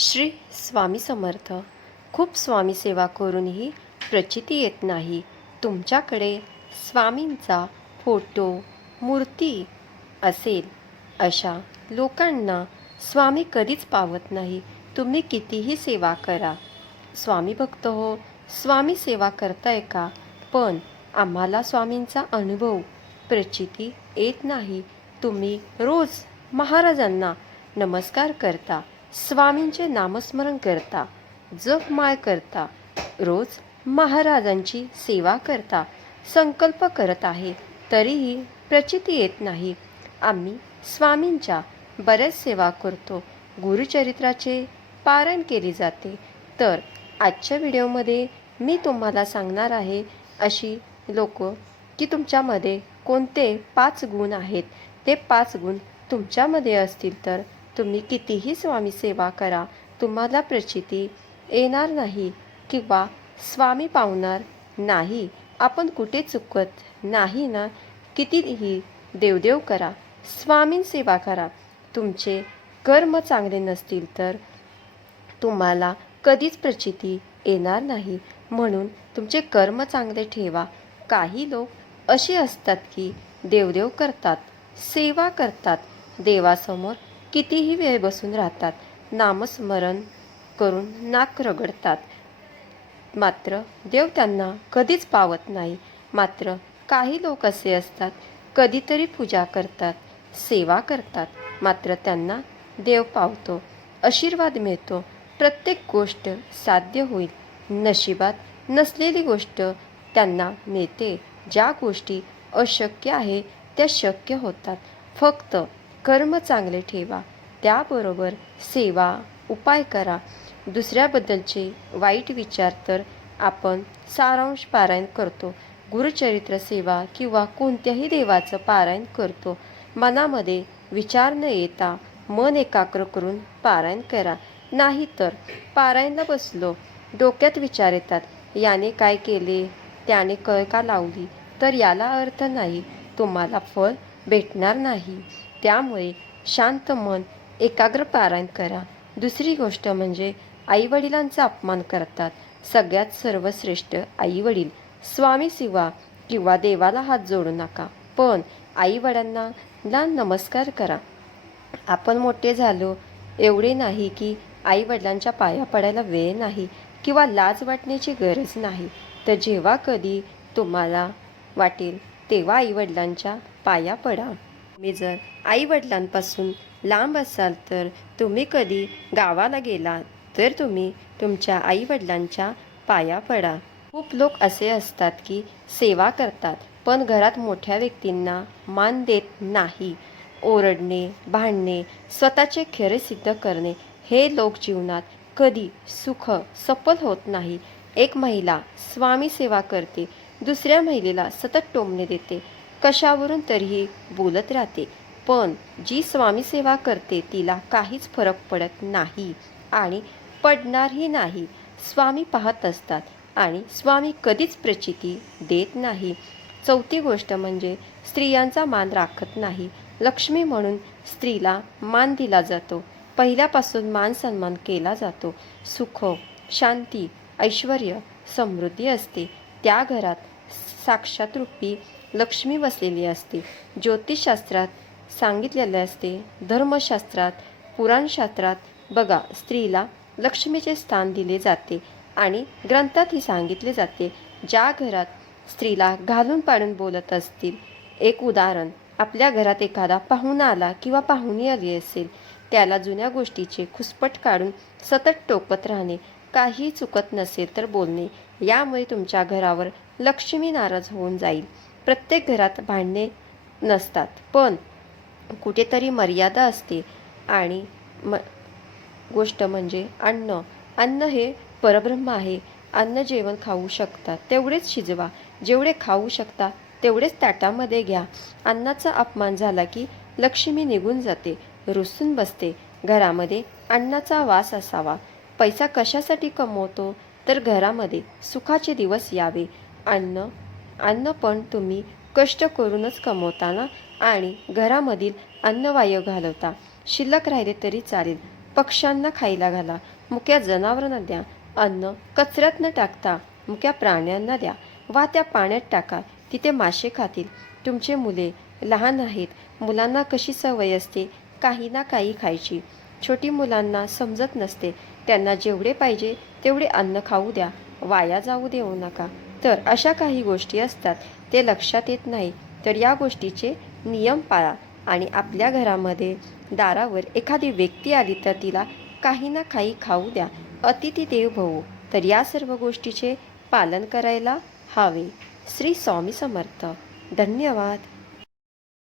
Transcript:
श्री स्वामी समर्थ. खूप स्वामी सेवा करूनही प्रचिती येत नाही. तुमच्याकडे स्वामींचा फोटो, मूर्ती असेल अशा लोकांना स्वामी कधीच पावत नाही. तुम्ही कितीही सेवा करा. स्वामी भक्त हो, स्वामी सेवा करताय का? पण आम्हाला स्वामींचा अनुभव, प्रचिती येत नाही. तुम्ही रोज महाराजांना नमस्कार करता, स्वामींचे नामस्मरण करता, जपमाळ करता, रोज महाराजांची सेवा करता, संकल्प करत आहे, तरीही प्रचिती येत नाही. आम्ही स्वामींच्या बऱ्याच सेवा करतो, गुरुचरित्राचे पारायण केले जाते. तर आजच्या व्हिडिओमध्ये मी तुम्हाला सांगणार आहे अशी लोक की तुमच्यामध्ये कोणते 5 गुण आहेत. ते 5 गुण तुमच्यामध्ये असतील तर तुम्ही कितीही स्वामी सेवा करा, तुम्हाला प्रचिती येणार नाही किंवा स्वामी पावणार नाही. आपण कुठे चुकत नाही ना. कितीही देवदेव करा, स्वामीं सेवा करा, तुमचे कर्म चांगले नसतील तर तुम्हाला कधीच प्रचिती येणार नाही. म्हणून तुमचे कर्म चांगले ठेवा. काही लोक असे असतात की देवदेव करतात, सेवा करतात, देवासमोर कितीही वेळ बसून राहतात, नामस्मरण करून नाक रगडतात, मात्र देव त्यांना कधीच पावत नाही. मात्र काही लोक असे असतात, कधीतरी पूजा करतात, सेवा करतात, मात्र त्यांना देव पावतो, आशीर्वाद मिळतो, प्रत्येक गोष्ट साध्य होईल. नशिबात नसलेली गोष्ट त्यांना मिळते. ज्या गोष्टी अशक्य आहे त्या शक्य होतात. फक्त कर्म चांगले ठेवा, त्याबरोबर सेवा उपाय करा. दुसऱ्याबद्दलचे वाईट विचार तर आपण सारांश पारायण करतो, गुरुचरित्र सेवा किंवा कोणत्याही देवाचं पारायण करतो. मनामध्ये विचार न येता मन एकाग्र करून पारायण करा. नाहीतर पारायणला बसलो, डोक्यात विचार येतात, याने काय केले, त्याने कळ का लावली, तर याला अर्थ नाही, तुम्हाला फळ भेटणार नाही. त्यामुळे शांत मन एकाग्र पारायण करा. दुसरी गोष्ट म्हणजे आईवडिलांचा अपमान करतात. सगळ्यात सर्वश्रेष्ठ आईवडील. स्वामी सेवा किंवा देवाला हात जोडू नका, पण आईवडिलांना नमस्कार करा. आपण मोठे झालो एवढे नाही की आईवडिलांच्या पाया पडायला वेळ नाही किंवा लाज वाटण्याची गरज नाही. तर जेव्हा कधी तुम्हाला वाटेल तेव्हा आईवडिलांच्या पाया पडा. तुम्ही जर आईवडिलांपासून लांब असाल तर तुम्ही कधी गावाला गेलात तर तुम्ही तुमच्या आईवडिलांच्या पाया पडा. खूप लोक असे असतात की सेवा करतात पण घरात मोठ्या व्यक्तींना मान देत नाही. ओरडणे, भांडणे, स्वतःचे खरे सिद्ध करणे, हे लोक जीवनात कधी सुख सफल होत नाही. एक महिला स्वामी सेवा करते, दुसऱ्या महिलेला सतत टोमणे देते, कशावरून तरीही बोलत राहते, पण जी स्वामी सेवा करते तिला काहीच फरक पडत नाही आणि पडणारही नाही. स्वामी पाहत असतात आणि स्वामी कधीच प्रचिती देत नाही. चौथी गोष्ट म्हणजे स्त्रियांचा मान राखत नाही. लक्ष्मी म्हणून स्त्रीला मान दिला जातो. पहिल्यापासून मान सन्मान केला जातो. सुख, शांती, ऐश्वर, समृद्धी असते. त्या घरात साक्षात रूपी लक्ष्मी बसलेली असते. ज्योतिषशास्त्रात सांगितलेले असते, धर्मशास्त्रात, पुराणशास्त्रात बघा, स्त्रीला लक्ष्मीचे स्थान दिले जाते आणि ग्रंथातही सांगितले जाते. ज्या घरात स्त्रीला घालून पाडून बोलत असतील, एक उदाहरण, आपल्या घरात एखादा पाहुणा आला किंवा पाहुणी आली असेल, त्याला जुन्या गोष्टीचे खुसपट काढून सतत टोकत राहणे, काही चुकत नसेल तर बोलणे, यामुळे तुमच्या घरावर लक्ष्मी नाराज होऊन जाईल. प्रत्येक घरात भांडणे नसतात, पण कुठेतरी मर्यादा असते. आणि गोष्ट म्हणजे अन्न हे परब्रह्म आहे. अन्न जेवण खाऊ शकता तेवढेच शिजवा, जेवढे खाऊ शकता तेवढेच ताटामध्ये घ्या. अन्नाचा अपमान झाला की लक्ष्मी निघून जाते, रुसून बसते. घरामध्ये अन्नाचा वास असावा. पैसा कशासाठी कमवतो तर घरामध्ये सुखाचे दिवस यावे. अन्न पण तुम्ही कष्ट करूनच कमवता ना, आणि घरामधील अन्नवायू घालवता. शिल्लक राहिले तरी चालेल, पक्ष्यांना खायला घाला, मुक्या जनावरांना द्या. अन्न कचऱ्यात न टाकता मुक्या प्राण्यांना द्या. वाहत्या पाण्यात टाका, तिथे मासे खातील. तुमचे मुले लहान आहेत. मुलांना कशी सवय असते काही ना काही खायची. छोटी मुलांना समजत नसते. त्यांना जेवढे पाहिजे तेवढे अन्न खाऊ द्या. वाया जाऊ देऊ नका. तर अशा काही गोष्टी असतात, ते लक्षात येत नाही. तर या गोष्टीचे नियम पाळा आणि आपल्या घरामध्ये दारावर एखादी व्यक्ती आली तर तिला काही ना काही खाऊ द्या. अतिथी देव भव. तर या सर्व गोष्टीचे पालन करायला हवे. श्री स्वामी समर्थ. धन्यवाद.